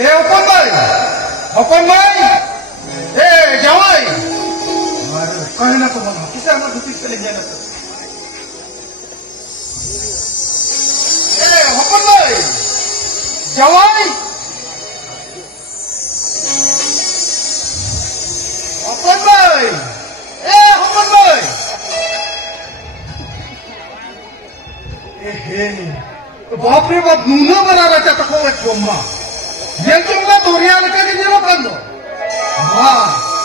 Hopon Mai, Jawai. Kahina to mana? Kisah anak putih sekali jalan tu. Hopon Mai, Jawai. Hopon Mai, Hopon Mai. बाप रे बाप नूना बना रहा था कोई चोम्मा ये चोम्मा दोरिया लगा के जरा बंदो वाह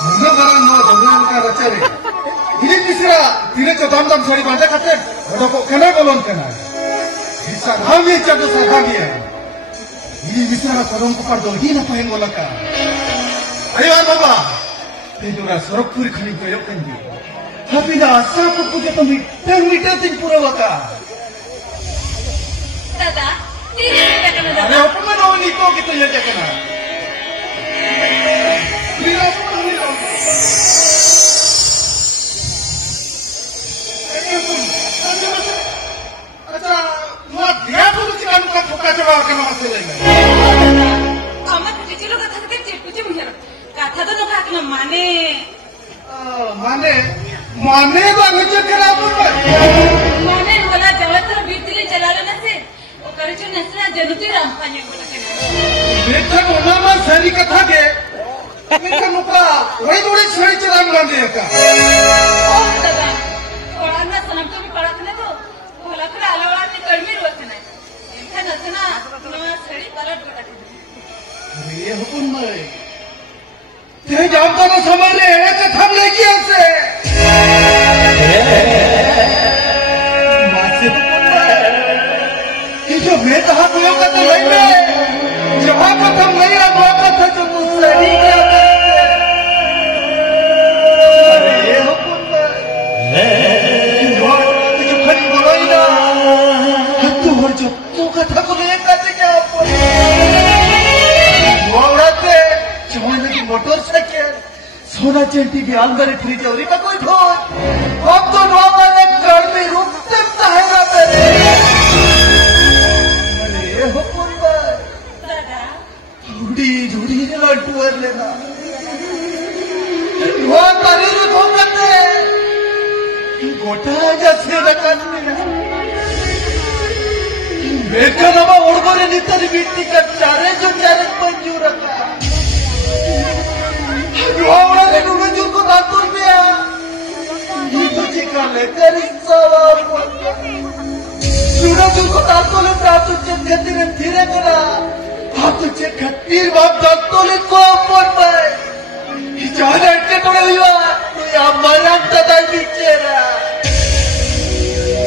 नूना बना नो दोरिया लगा रचा रे ini kisra tine चौदाम दाम सारी बांधा करते बड़ों को कहना बोलों कहना हिस्सा हम ये चलो साधारण है ini kisra करों को कर दो ही ना पाएंगे बोला का अरे वाह बाबा ये जोरा सरकपुरी खनी प्रयोग करेंगे अभी ना सब पूजे तो मीटर दिन पूरा वका दादा अरे अपन में नौ निको कितो ये क्या करना अच्छा मुझे दिया तो कुछ काम का ठोका चढ़ा करना मसले लेंगे अम्मा तुझे लोग कथा करते हैं तुझे मुझे कथा तो लोग आके माने तो अंग्रेज़ी करा अपन माने वाला जवाब तो बीतले चला लेना से जो नसना जनुती रामपानी बोला के बेटा बोला मैं सारी कथा के बेटा मुका वही थोड़ी छड़ी चलान मान दिया का ओ दादा थोड़ा ना सनम तो भी पड़ा था तो बोला फिर आलोड़ा ने कर्मी रोते ना इनका नसना ना छड़ी पलट पड़ा अरे हुकुम में ते जानता ना समझ ले कथा लेगी हमसे जो मैं कहा कोई कथा नहीं है जहाँ कथा नहीं है वो कथा जो मुझसे नहीं करते अरे ये हुकुम जो खड़ी बोलो ही ना तू और जो तू कथा को ले करते क्या वो औरत है जमाने की मोटरसाइकिल सोना चेंटी भी आलमारी फ्रिज और इनका कोई ठोक अब तो नौवाने घर में रुकते सहेगा मेरे रूढ़ी लड़टूर लेना वो तारी रुको करते गोटा जैसे रखन बेटा नवा उड़गोरे नितर बिट्टी का चारे जो चारे मंजूर रखा रोवड़ा ने नूरजूर को दातुर में आ ये तुझे का लेकर इंसाव नूरजूर को दातुर में दातुर चंद गति ने धीरे करा तुझे खत्तीर बाप दांतोले को अपन में इजाज़ ऐसे तोड़े हुआ तो यहाँ मरण तदा बिचेरा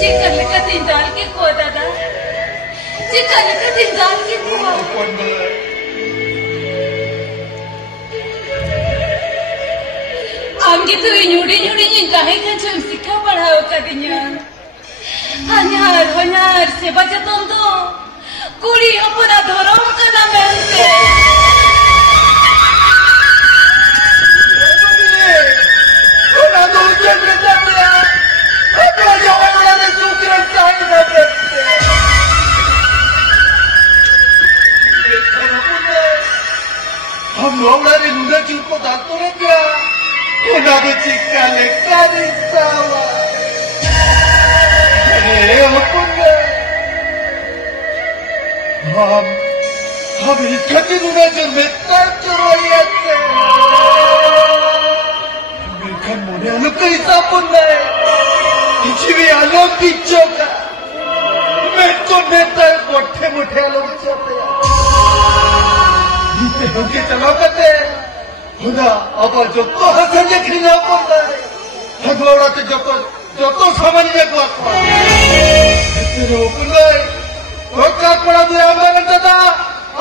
चिकन लेकर दिन डाल के को दादा चिकन लेकर दिन डाल के को अपन में आमगे तो यूड़ी जिनका है कि जो सिक्का पढ़ाओ का दिन्या हन्यार से बचा तुम तो कुड़ी अपना धर्म का नाम है ना तो उज्जैन में जाते हैं अपना जवान वाला ने सुकरण चाहे ना करते हम लोग ने नूना चूर को दांतों ने क्या उन्हें तो चिक्का लेकर इंसावा अरे हुकुम हम इकट्ठी नूना चूर में तर चुराई आते मेरे मुने अलग का हिसाब बुनना है किसी भी अलग पीछे का मैं तो नेता मोटे मोटे अलग चाहते हैं इतने होके चलो करते होना अब जो तो हसन के खरीदना पड़ता है भगवान के जो तो सामान में को इतने ओपन है और क्या पड़ा तो यहाँ पर करता था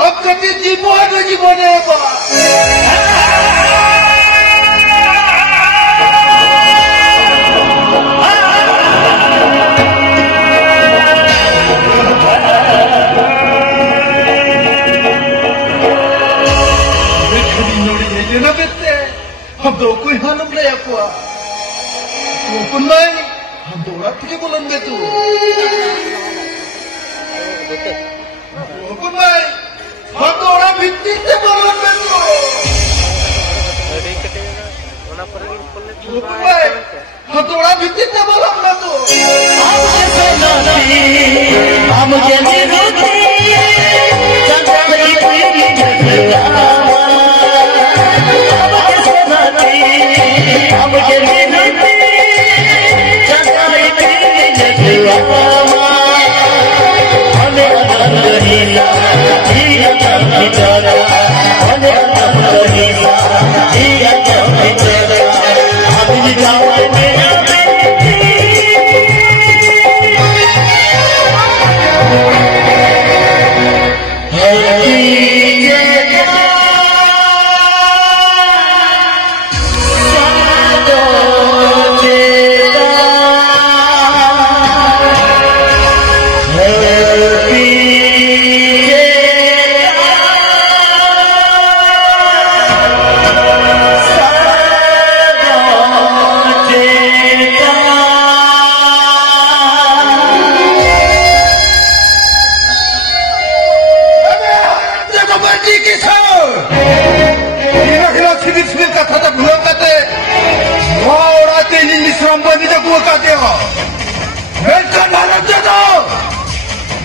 अब कभी जीवने का हम दो कोई हालम ले आपको ओपन में हम दो रात के बोलेंगे तू ओपन में हम दो रात भित्ती से Lupa, hatola bitin na malam na to.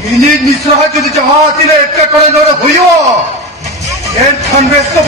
Ini misraha jadi jahat ini ekor orang huyo. Yang convest tu